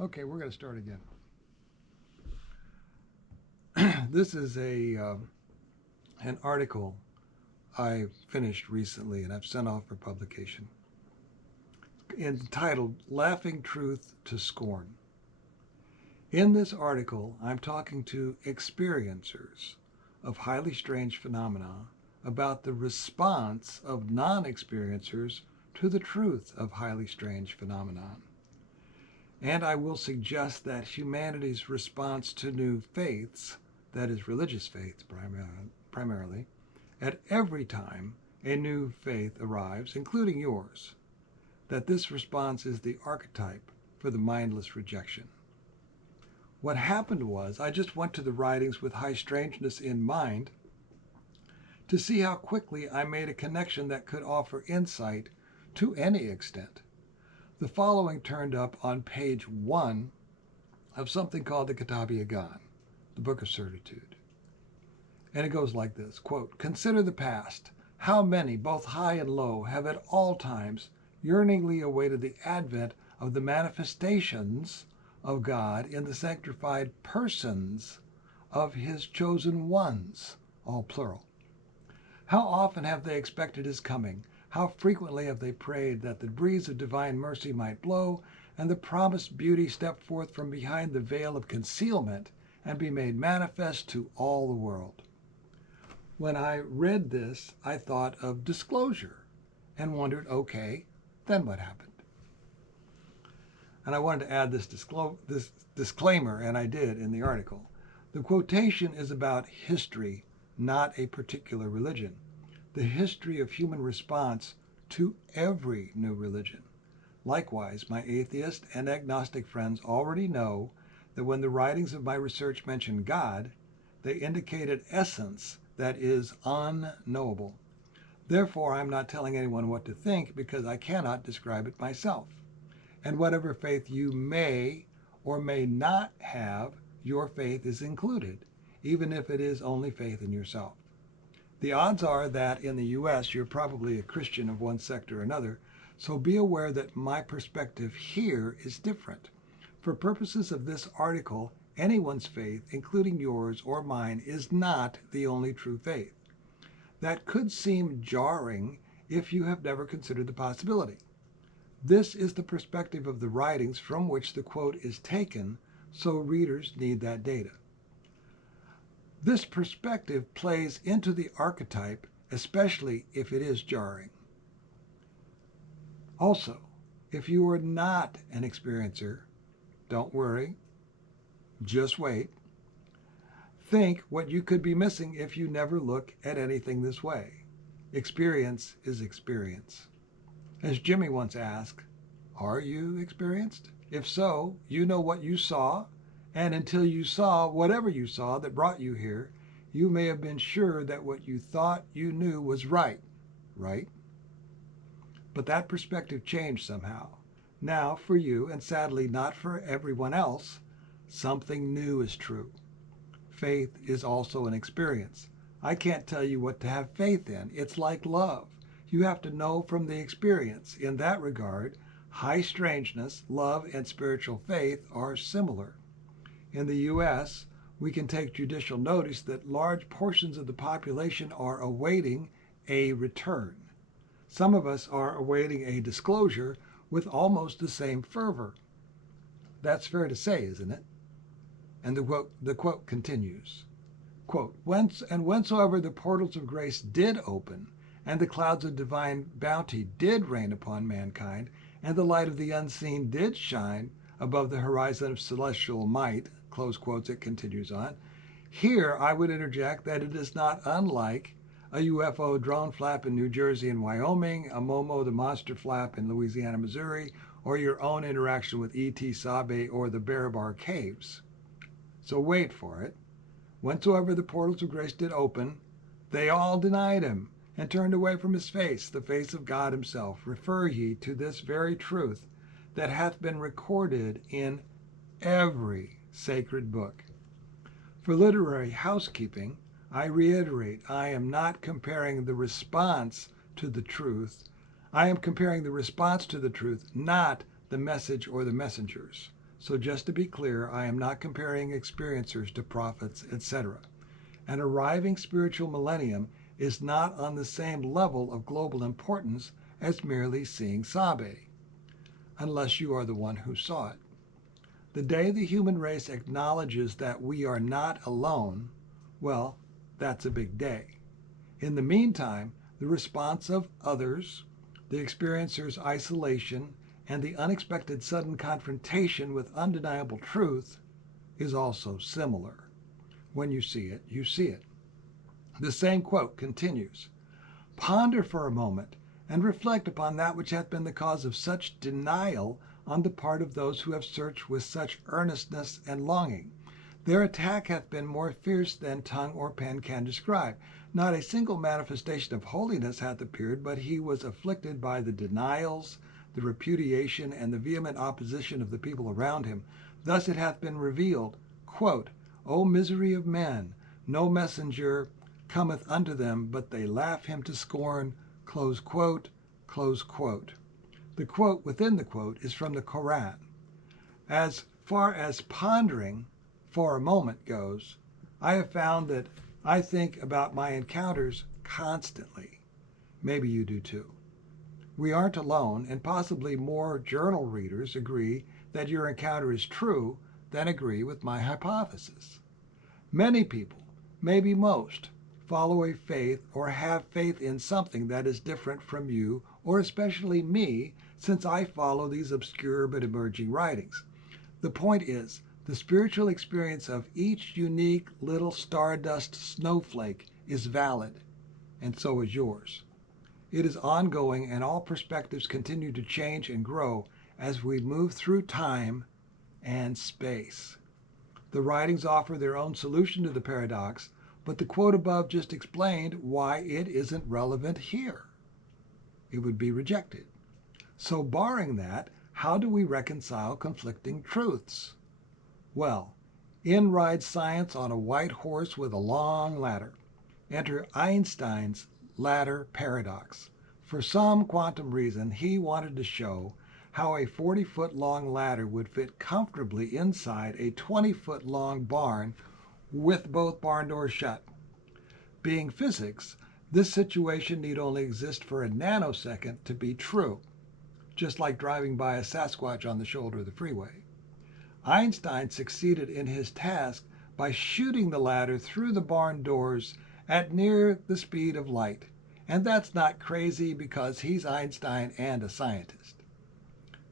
Okay, we're going to start again. This is an article I finished recently and I've sent off for publication, entitled Laughing Truth to Scorn. In this article, I'm talking to experiencers of highly strange phenomena about the response of non-experiencers to the truth of highly strange phenomenon. And I will suggest that humanity's response to new faiths, that is religious faiths primarily, at every time a new faith arrives, including yours, that this response is the archetype for the mindless rejection. What happened was I just went to the writings with High Strangeness in mind to see how quickly I made a connection that could offer insight to any extent. The following turned up on page 1 of something called the Kitab Yagan, the Book of Certitude. And it goes like this, quote, "Consider the past. How many, both high and low, have at all times yearningly awaited the advent of the manifestations of God in the sanctified persons of his chosen ones," all plural. "How often have they expected his coming? How frequently have they prayed that the breeze of divine mercy might blow and the promised beauty step forth from behind the veil of concealment and be made manifest to all the world." When I read this, I thought of disclosure and wondered, okay, then what happened? And I wanted to add this disclaimer, and I did in the article. The quotation is about history, not a particular religion. The history of human response to every new religion. Likewise, my atheist and agnostic friends already know that when the writings of my research mention God, they indicate an essence that is unknowable. Therefore, I'm not telling anyone what to think because I cannot describe it myself. And whatever faith you may or may not have, your faith is included, even if it is only faith in yourself. The odds are that in the U.S. you're probably a Christian of one sect or another, so be aware that my perspective here is different. For purposes of this article, anyone's faith, including yours or mine, is not the only true faith. That could seem jarring if you have never considered the possibility. This is the perspective of the writings from which the quote is taken, so readers need that data. This perspective plays into the archetype, especially if it is jarring. Also, if you are not an experiencer, don't worry, just wait. Think what you could be missing if you never look at anything this way. Experience is experience. As Jimmy once asked, are you experienced? If so, you know what you saw, and until you saw whatever you saw that brought you here, you may have been sure that what you thought you knew was right? But that perspective changed somehow. Now, for you, and sadly not for everyone else, something new is true. Faith is also an experience. I can't tell you what to have faith in. It's like love. You have to know from the experience. In that regard, high strangeness, love, and spiritual faith are similar. In the U.S., we can take judicial notice that large portions of the population are awaiting a return. Some of us are awaiting a disclosure with almost the same fervor. That's fair to say, isn't it? And the quote continues, quote, whensoever the portals of grace did open, and the clouds of divine bounty did rain upon mankind, and the light of the unseen did shine above the horizon of celestial might, close quotes, it continues on. Here I would interject that it is not unlike a UFO drone flap in New Jersey and Wyoming, a Momo the monster flap in Louisiana, Missouri, or your own interaction with E.T. Sabe or the Barabar Caves. So wait for it. Whensoever the portals of grace did open, they all denied him and turned away from his face, the face of God himself. Refer ye to this very truth that hath been recorded in every sacred book. For literary housekeeping, I reiterate, I am not comparing the response to the truth. I am comparing the response to the truth, not the message or the messengers. So just to be clear, I am not comparing experiencers to prophets, etc. An arriving spiritual millennium is not on the same level of global importance as merely seeing Sabe, unless you are the one who saw it. The day the human race acknowledges that we are not alone, well, that's a big day. In the meantime, the response of others, the experiencer's isolation, and the unexpected sudden confrontation with undeniable truth is also similar. When you see it, you see it. The same quote continues, "Ponder for a moment and reflect upon that which hath been the cause of such denial on the part of those who have searched with such earnestness and longing. Their attack hath been more fierce than tongue or pen can describe. Not a single manifestation of holiness hath appeared, but he was afflicted by the denials, the repudiation, and the vehement opposition of the people around him. Thus it hath been revealed, quote, O misery of men, no messenger cometh unto them, but they laugh him to scorn, close quote, close quote." The quote within the quote is from the Quran. As far as pondering for a moment goes, I have found that I think about my encounters constantly. Maybe you do too. We aren't alone, and possibly more journal readers agree that your encounter is true than agree with my hypothesis. Many people, maybe most, follow a faith or have faith in something that is different from you, or especially me, since I follow these obscure but emerging writings. The point is, the spiritual experience of each unique little stardust snowflake is valid, and so is yours. It is ongoing, and all perspectives continue to change and grow as we move through time and space. The writings offer their own solution to the paradox, but the quote above just explained why it isn't relevant here. It would be rejected. So barring that, how do we reconcile conflicting truths? Well, in rides science on a white horse with a long ladder. Enter Einstein's ladder paradox. For some quantum reason, he wanted to show how a 40-foot long ladder would fit comfortably inside a 20-foot long barn with both barn doors shut. Being physics, this situation need only exist for a nanosecond to be true, just like driving by a Sasquatch on the shoulder of the freeway. Einstein succeeded in his task by shooting the ladder through the barn doors at near the speed of light. And that's not crazy because he's Einstein and a scientist.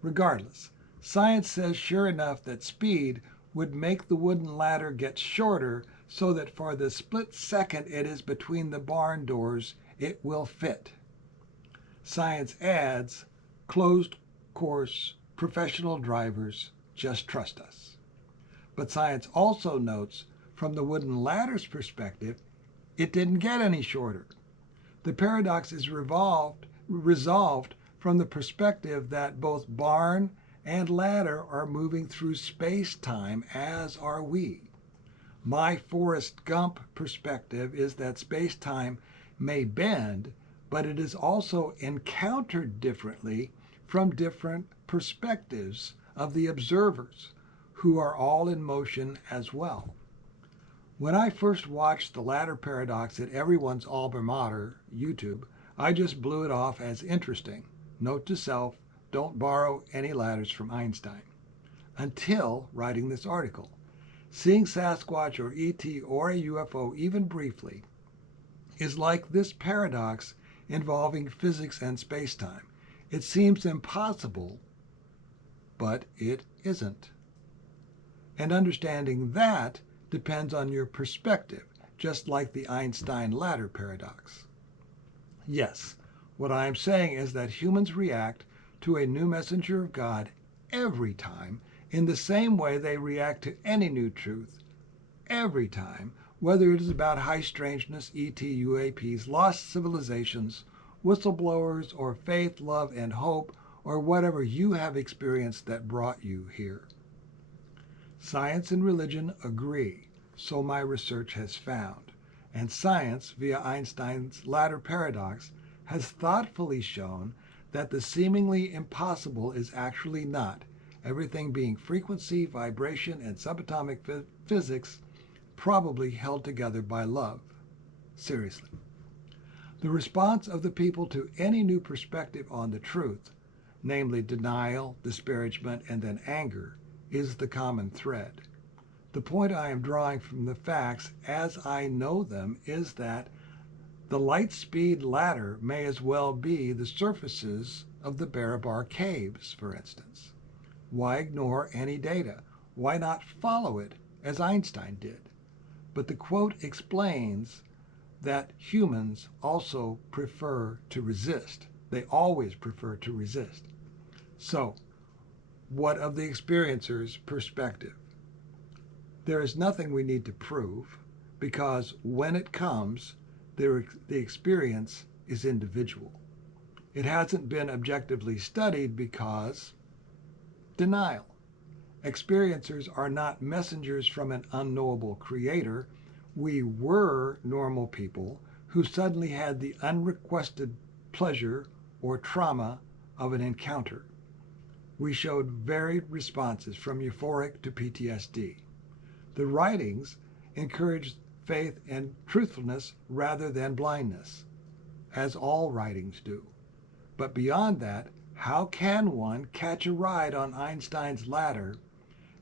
Regardless, science says sure enough that speed would make the wooden ladder get shorter so that for the split second it is between the barn doors, it will fit. Science adds, closed course, professional drivers, just trust us. But science also notes, from the wooden ladder's perspective, it didn't get any shorter. The paradox is resolved from the perspective that both barn and ladder are moving through space-time, as are we. My Forrest Gump perspective is that space-time may bend, but it is also encountered differently from different perspectives of the observers, who are all in motion as well. When I first watched the ladder paradox at everyone's alma mater, YouTube, I just blew it off as interesting. Note to self, don't borrow any ladders from Einstein. Until writing this article. Seeing Sasquatch or ET or a UFO, even briefly, is like this paradox involving physics and space-time. It seems impossible, but it isn't. And understanding that depends on your perspective, just like the Einstein ladder paradox. Yes, what I am saying is that humans react to a new messenger of God every time in the same way they react to any new truth, every time, whether it is about high strangeness, ET, UAPs, lost civilizations, whistleblowers, or faith, love, and hope, or whatever you have experienced that brought you here. Science and religion agree, so my research has found, and science, via Einstein's ladder paradox, has thoughtfully shown that the seemingly impossible is actually not, everything being frequency, vibration, and subatomic physics, probably held together by love. Seriously. The response of the people to any new perspective on the truth, namely denial, disparagement, and then anger, is the common thread. The point I am drawing from the facts as I know them is that the light speed ladder may as well be the surfaces of the Barabar caves, for instance. Why ignore any data? Why not follow it as Einstein did? But the quote explains that humans also prefer to resist. They always prefer to resist. So, what of the experiencer's perspective? There is nothing we need to prove because when it comes, the experience is individual. It hasn't been objectively studied because denial. Experiencers are not messengers from an unknowable creator. We were normal people who suddenly had the unrequested pleasure or trauma of an encounter. We showed varied responses from euphoric to PTSD. The writings encouraged faith and truthfulness rather than blindness, as all writings do. But beyond that, how can one catch a ride on Einstein's ladder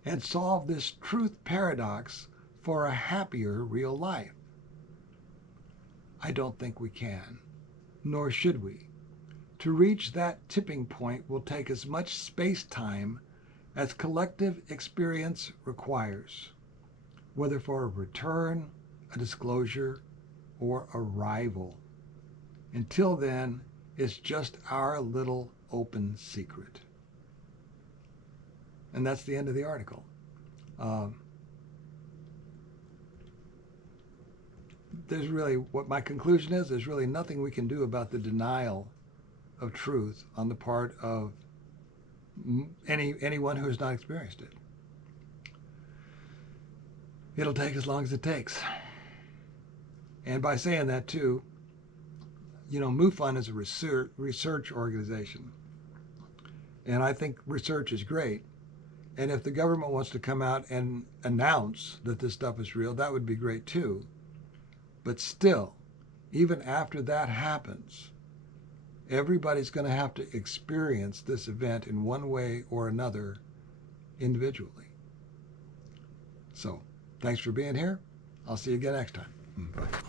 and solve this truth paradox for a happier real life? I don't think we can, nor should we. To reach that tipping point will take as much space-time as collective experience requires, whether for a return, a disclosure, or arrival. Until then, it's just our little open secret. And that's the end of the article. There's really, what my conclusion is, there's really nothing we can do about the denial of truth on the part of anyone who has not experienced it. It'll take as long as it takes. And by saying that too, MUFON is a research organization. And I think research is great. And if the government wants to come out and announce that this stuff is real, that would be great too. But still, even after that happens, everybody's going to have to experience this event in one way or another individually. So, thanks for being here. I'll see you again next time. Bye.